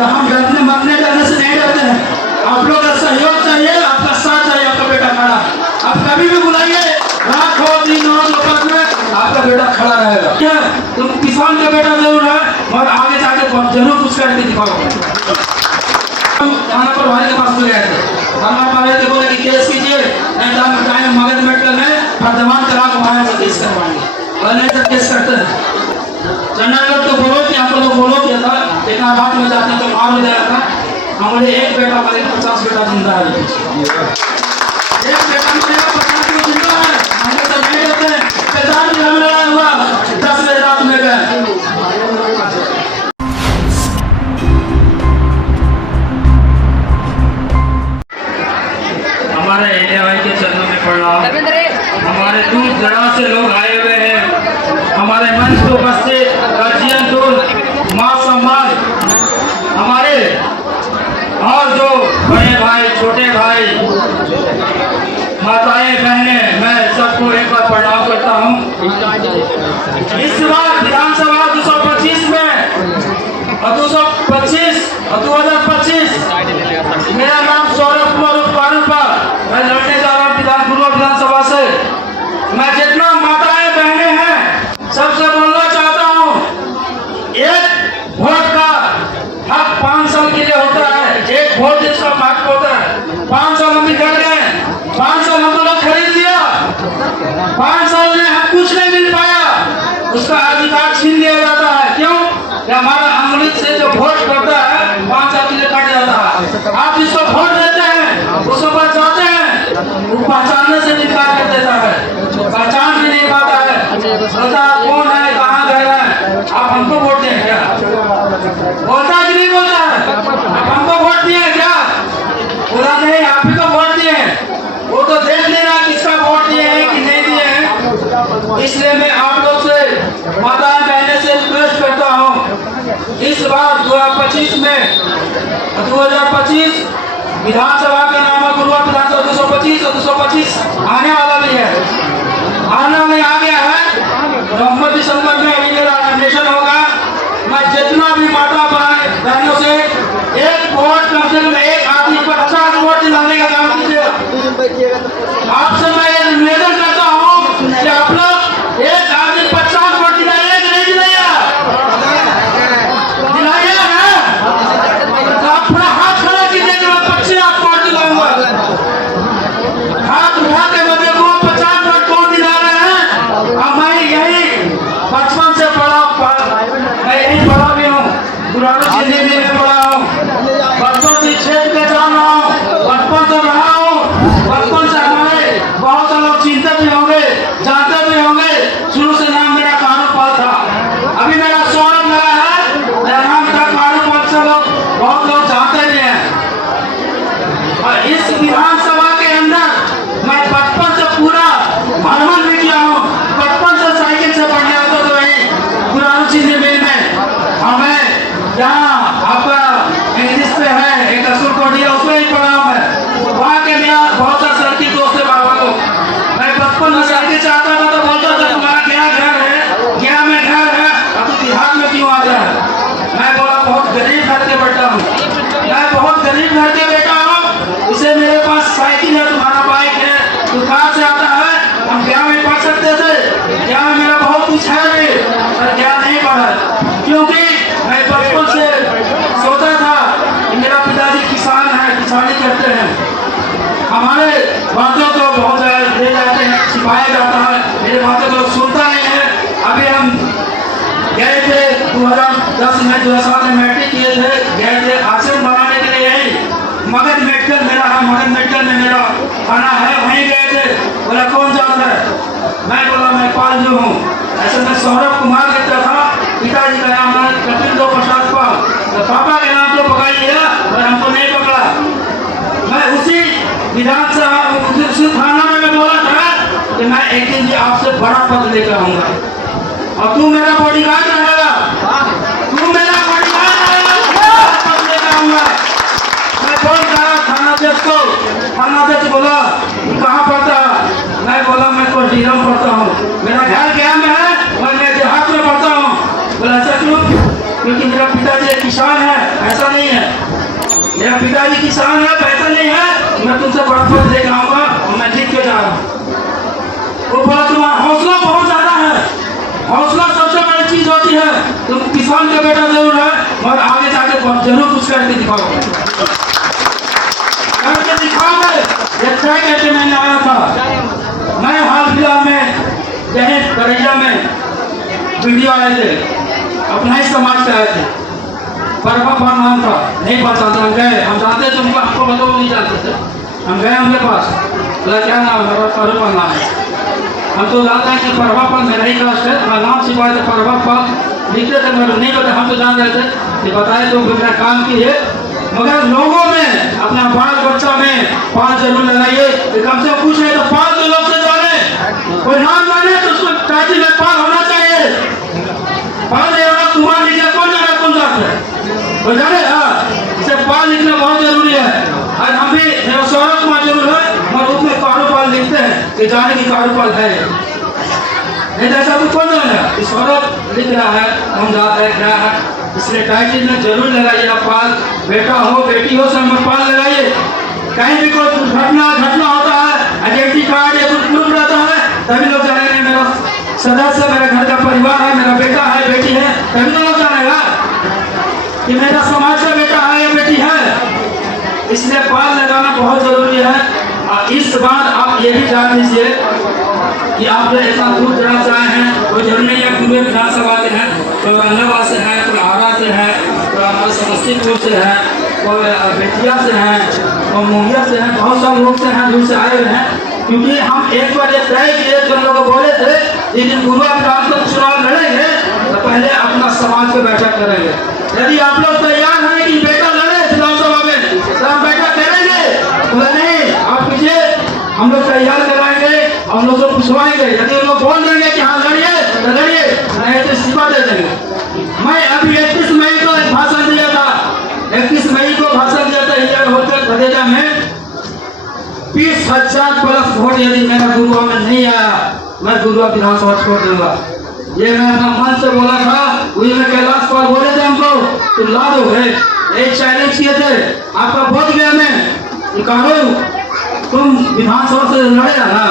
तो हम डरने मरने डरने से नहीं डरते हैं। आप लोग का सहयोग चाहिए, आपका साथ चाहिए, आपका बेटा खड़ा। आप कभी भी बुलाइए, रात हो दिन हो दोपहर में आपका बेटा खड़ा रहेगा। क्या तुम किसान का बेटा जरूर है और आगे जाके जरूर कुछ करके दिखाओ। थाना प्रभारी के पास गए थे, थाना प्रभारी को बोले कि केस कीजिए, नहीं तो हम मगध मेडिकल में फर्दमान करा के वहां से केस करवाएंगे, और नहीं तो केस करते हैं। चंडीगढ़ तो बोलो कि आप लोग बोलो किया था, लेकिन बात में जाते तो मार हो जाएगा था। हमारे एक बेटा हमारे 50 बेटा जिंदा है, एक बेटा मेरा 50 को जिंदा है। हम तो नहीं होते हैं, 50 भी हम लड़ा हुआ 10 बजे रात में गए। हमारे एरिया भाई के चरणों में प्रणाम। हमारे दूर दराज से लोग आए हुए हैं, हमारे मंच को उपस्थित गार्जियन दूर मां सम्मान, हमारे और जो बड़े भाई छोटे भाई माताएं बहनें, मैं सबको एक बार प्रणाम करता हूं। इस बार विधानसभा 225 में और 225 और 2025 मेरा नाम सौरभ कुमार पारूपा, मैं लड़ने जा रहा हूँ विधानसभा से। मैं जितना माताएं बहनें हैं सबसे बोलना चाहता हूँ, एक वोट का हक 5 साल के लिए होता है। एक वोट जिसका महत्व होता है। 5 साल हम निकल गए, 5 साल हम लोग खरीद लिया, 5 साल में हम कुछ नहीं मिल पाया, उसका अधिकार छीन लिया जाता है। क्यों? हमारा अमृत से जो वोट करता है 5 साल के लिए कट जाता है। आप जिसको वोट देते हैं उसको बचाते हैं, वो पहचानने से इनकार कर देता है, पहचान भी नहीं पाता है, बता कौन है कहाँ गया है। आप हमको वोट दें क्या? बोलता कि नहीं बोलता है? आप हमको वोट दिए क्या? बोला नहीं, आप ही को वोट दिए। वो तो देख लेना किसका वोट दिए हैं कि नहीं दिए हैं। इसलिए मैं आप लोग से माता बहने से रिक्वेस्ट करता हूँ, इस बार 2025 में 2025 विधानसभा का नाम गुरुवार विधानसभा 225 और 225 आने वाला भी है, आने में आ गया है। नवंबर दिसंबर में अभी मेरा नॉमिनेशन होगा। मैं जितना भी माता बहनों से एक वोट कम से कम एक आदमी पर 50 वोट दिलाने का काम कीजिएगा। आपसे मैं ये निवेदन करता हूँ कि आप लोग एक आदमी 50 वोट दिलाइए कि नहीं दिलाइए? दिलाइए ना? तो आप थोड़ा हाथ खड़ा कीजिए कि मैं 50 वोट दिलाऊंगा। हाथ उठा के मुझे को 50 वोट कौन दिला रहे हैं? अब मैं यही बचपन से मैं यही पढ़ा भी हूँ, पुरानी जिंदगी में पढ़ा हूँ, बचपन से क्षेत्र में जान रहा हूँ, बचपन से रहा हूँ, बचपन से हमारे बहुत से लोग चिंतित भी होंगे, जानते भी होंगे। शुरू से नाम मेरा कारूपाल था, अभी मेरा सौरभ लगा है, मेरा नाम था कारूपाल से लोग बहुत लोग जानते भी हैं। और इस विधानसभा के अंदर मैं बचपन से पूरा भ्रमण भी किया हूँ, बचपन से साइकिल से पढ़ने आता था वही पुरानी जिंदगी में। हमें जहाँ आपका इंग्लिश पे है एक असुर कोडिया, उसमें ही पढ़ा हूँ मैं। वहाँ के मेरा बहुत सा सड़की दोस्त है बाबा को। मैं बचपन में साइकिल से आता था तो बोलता था तुम्हारा क्या घर है, क्या में घर है, अब तो देहात में क्यों आ गया? मैं बोला बहुत गरीब घर के बेटा हूँ, मैं बहुत गरीब घर के बेटा हूँ, इसे मेरे पास साइकिल है, तुम्हारा बाइक है, तो कहाँ से आता है? हम क्या में पढ़ सकते थे? क्या में मेरा बहुत कुछ है भी, पर क्या नहीं पढ़ा, क्योंकि मैं बचपन से सोचा था कि मेरा पिताजी किसान है, किसानी करते हैं। हमारे बातों को बहुत ले जाते हैं, छिपाया जाता है, मेरे बातों को सुनता नहीं है। अभी हम गए थे 2010 में 2007 में मैट्रिक किए थे, गए थे आश्रम बनाने के लिए, यही मगध मेडिकल मेरा है, मगध मेडिकल में मेरा खाना है, वहीं गए थे। बोला कौन जाता है? मैं बोला मैं पाल जो हूँ। ऐसे मैं सौरभ कुमार कहता था, पिताजी का नाम है कपिल दो प्रसाद पाल, तो पापा के नाम को पकड़ लिया और हमको नहीं पकड़ा। मैं उसी विधानसभा उसी थाना में मैं बोला था कि मैं एक दिन भी आपसे बड़ा पद लेकर आऊंगा और तू मेरा बॉडीगार्ड रहेगा, तू मेरा बॉडीगार्ड रहेगा, पद लेकर आऊंगा। मैं बोल रहा थानाध्यक्ष को, थानाध्यक्ष बोला कहाँ पढ़ता? मैं बोला मैं तो हीरो पढ़ता हूँ, मेरा घर गया में है और मैं देहात में पढ़ता हूँ। बोला ऐसा क्यों? क्योंकि मेरा पिताजी एक किसान है, ऐसा नहीं है। मेरा पिताजी किसान है, पैसा नहीं है, मैं तुमसे बड़ा पद लेकर आऊंगा और मैं लिख के जा रहा हूँ। वो बोला तुम्हारा हौसला बहुत ज्यादा है, हौसला सबसे बड़ी चीज होती है। तुम किसान का बेटा जरूर है और आगे जाके जरूर कुछ करके दिखाओगे, करके दिखाओगे। ये तय करके मैंने आया था। मैं हाल फिलहाल में यही करैया में वीडियो आए थे, अपना ही समाज से आए थे, परवा नाम था, नहीं पता था। हम गए, हम जानते थे उनको, हमको बताओ नहीं जानते थे। हम गए उनके पास, बोला क्या नाम है? परवा नाम है। हम तो जानते हैं कि परवापन मेरा ही कास्ट है, मैं नाम सिखाए थे परवापन लिखते थे, मैं नहीं पता, हम तो जान रहे थे कि बताए तो मेरा काम की है। मगर लोगों में अपना बाल बच्चा में पाल जरूर लगाइए, कम से कम कुछ नहीं तो पाल तो लोग से जाने, कोई नाम जाने तो उसको टाइटल में पाल होना चाहिए। पाल नहीं होगा तुम्हारा लिखना कौन जाने कौन जाता है, वो जाने। इसे पाल लिखना बहुत जरूरी है। और हम भी मेरा सौरभ कुमार जरूर है, मगर उसमें कारूपाल लिखते हैं कि जाने की कारूपाल है, नहीं तो ऐसा कुछ कौन जाने। सौरभ लिख रहा है, हम जाते हैं क्या है, इसलिए टाइटल में जरूर लगाइए। आप पाल, बेटा हो बेटी हो, सब में पाल लगाइए। कहीं भी कोई घटना होता है, आइडेंटिटी कार्ड या कुछ प्रूफ रहता है, तभी लोग जानेंगे मेरा सदस्य, मेरा घर का परिवार है, मेरा बेटा है बेटी है, तभी तो लोग जानेगा कि मेरा समाज का बेटा है या बेटी है। इसलिए पाल लगाना बहुत जरूरी है। और इस बार आप ये भी जान लीजिए कि आप जो इतना दूर दराज से आए हैं, कोई जरूरी नहीं है पूरे विधानसभा से हैं, कोई औरंगाबाद से हैं, कोई आरा से हैं, कोई हमारे समस्तीपुर से हैं, कोई बेतिया से हैं, कोई मुंगेर से हैं, बहुत सारे लोग से हैं, दूर से आए हुए हैं। क्योंकि हम एक बार ये तय किए, जो लोग बोले थे लेकिन गुरुआ विधान को चुनाव लड़ेंगे तो पहले अपना समाज को बैठक करेंगे। यदि आप लोग तैयार हैं कि बेटा लड़े विधानसभा में तो हम बैठक करेंगे। बोले नहीं, आप कीजिए, हम लोग तैयार कराएंगे, हम लोग को पूछवाएंगे। यदि लोग बोल देंगे कि हाँ लड़िए तो लड़िए, नहीं तो इस्तीफा दे देंगे। मैं अभी 31 मई को एक भाषण दिया था, 31 मई को भाषण दिया था होटल भदेजा में। 20,000 प्लस वोट यदि मेरा गुरुआ में नहीं आया, मैं गुरुआ विधानसभा छोड़ दूंगा। ये मैं अपना मन से बोला था। वही में कैलाश पाल बोले थे हमको तुम ला दो है, एक चैलेंज किए थे, आपका वोट गया में कहो तुम विधानसभा से लड़ेगा ना,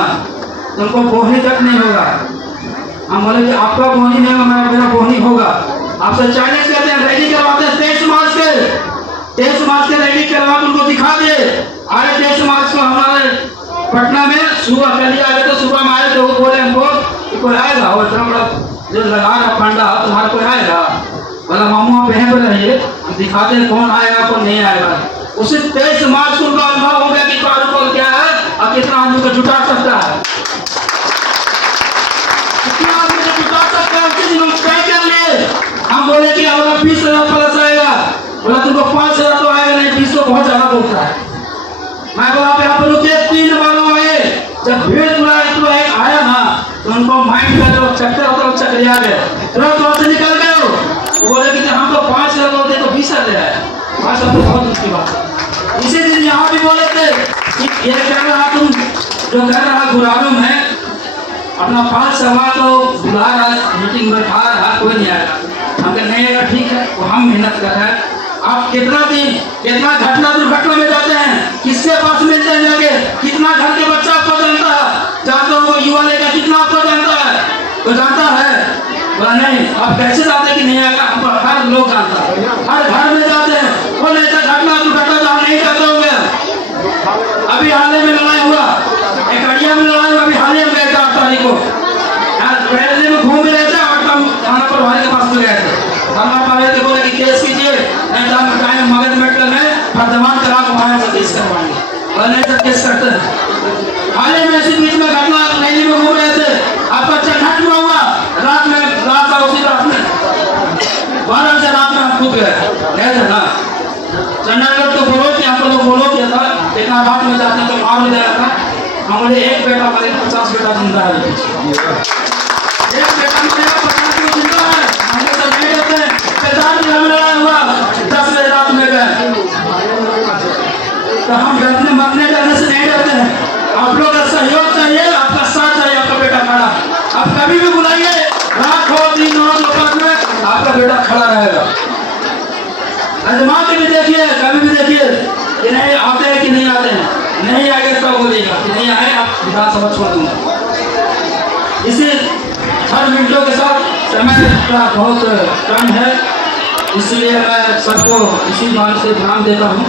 तुमको बोहनी तक नहीं होगा। हम बोले कि आपका बोहनी नहीं होगा, मेरा बोहनी होगा। आपसे चैलेंज करते हैं, रैली करवाते हैं 23 मार्च के रैली करवा उनको दिखा दे। आए 23 मार्च को हमारे पटना में सुबह पहले आए तो सुबह में आए तो वो बोले हमको कोई आएगा, वो इतना बड़ा जो लगा रहा फंडा तुम्हारा कोई आएगा? बोला मामू आप यहीं पर रहिए, दिखाते हैं कौन आएगा कौन नहीं आएगा। उसी 23 मार्च को उनका अनुभव हो गया कि कारूपाल क्या है और कितना आदमी को जुटा सकता है, कितना आदमी को जुटा सकता है। उसी दिन हम तय कर लिए। हम बोले कि हमारा 20,000 प्लस आएगा। बोला तुमको 5,000 तो आएगा नहीं, 20 तो बहुत ज्यादा बोलता है। मैं बोला आप यहाँ पर रुके, 3 बार आए। जब भीड़ पूरा आया ना तो उनको माइंड का जो चक्कर होता है चक्कर आ गए, तुरंत वहां से निकल गए। वो बोले कि हमको 5,000 बोलते तो 20,000 दे रहा है, 5,000 तो बहुत मुश्किल बात है। इसी दिन यहाँ भी बोले थे कि ये कह रहा तुम जो कह रहा गुरारों में अपना 5 सभा तो बुला रहा मीटिंग बैठा रहा, कोई नहीं आएगा। हम कह नहीं आएगा, ठीक है, वो हम मेहनत कर रहे हैं। आप कितना दिन कितना घटना दुर्घटना में जाते हैं, किसके पास मिलते हैं जाके, कितना घर के बच्चा आपको जानता है, जानते हो युवा लेकर कितना आपको जानता है, वो जानता है? बोला नहीं, आप कैसे जानते कि नहीं आएगा? हमको हर लोग जानता है, हर घर में जाते हैं। कौन ऐसा घटना दुर्घटना जो हम नहीं जाते होंगे? अभी हाल में लड़ाई हुआ, एक अड़िया में लड़ाई हुआ, अभी हाल ही में गए थे 8 तारीख को, पहले में घूम रहे थे और थाना प्रभारी के पास में गए थे। थाना प्रभारी थे, बोले कि केस कीजिए, नहीं तो हम मगध मेडिकल में फर्जमान करा के वहां से केस करवाएंगे। बोले सर केस करते हैं। हाल ही में इसी बीच में घटना रैली में घूम रहे थे, आपका चढ़ाट में हुआ, रात में रात उसी रात में 12 बजे रात में हम कूद गए थे ना। चंडीगढ़ तो बोलो कि आपको लोग बोलो किया था, इतना रात में जाते तो मार हो जाएगा था। हमारे एक बेटा हमारे 50 बेटा जिंदा है, एक बेटा मेरा 50 को जिंदा है। हम लोग सब नहीं रहते हैं, 50 में हम लड़ा हुआ 10 बजे रात में गए, तो हम डरने मरने डरने से नहीं डरते हैं। आप लोग का सहयोग चाहिए, आपका साथ चाहिए, आपका बेटा खड़ा। आप कभी भी बुलाइए, रात हो दिन हो दोपहर में आपका बेटा खड़ा रहेगा। आजमा के भी देखिए, कभी भी देखिए कि नहीं आते हैं कि नहीं आते हैं। नहीं आएंगे तो बोलिएगा कि नहीं आए, आप विधानसभा छोड़ दूंगा। इसी हर मिनटों के साथ समय का बहुत कम है, इसलिए मैं सबको इसी बात से ध्यान देता हूँ।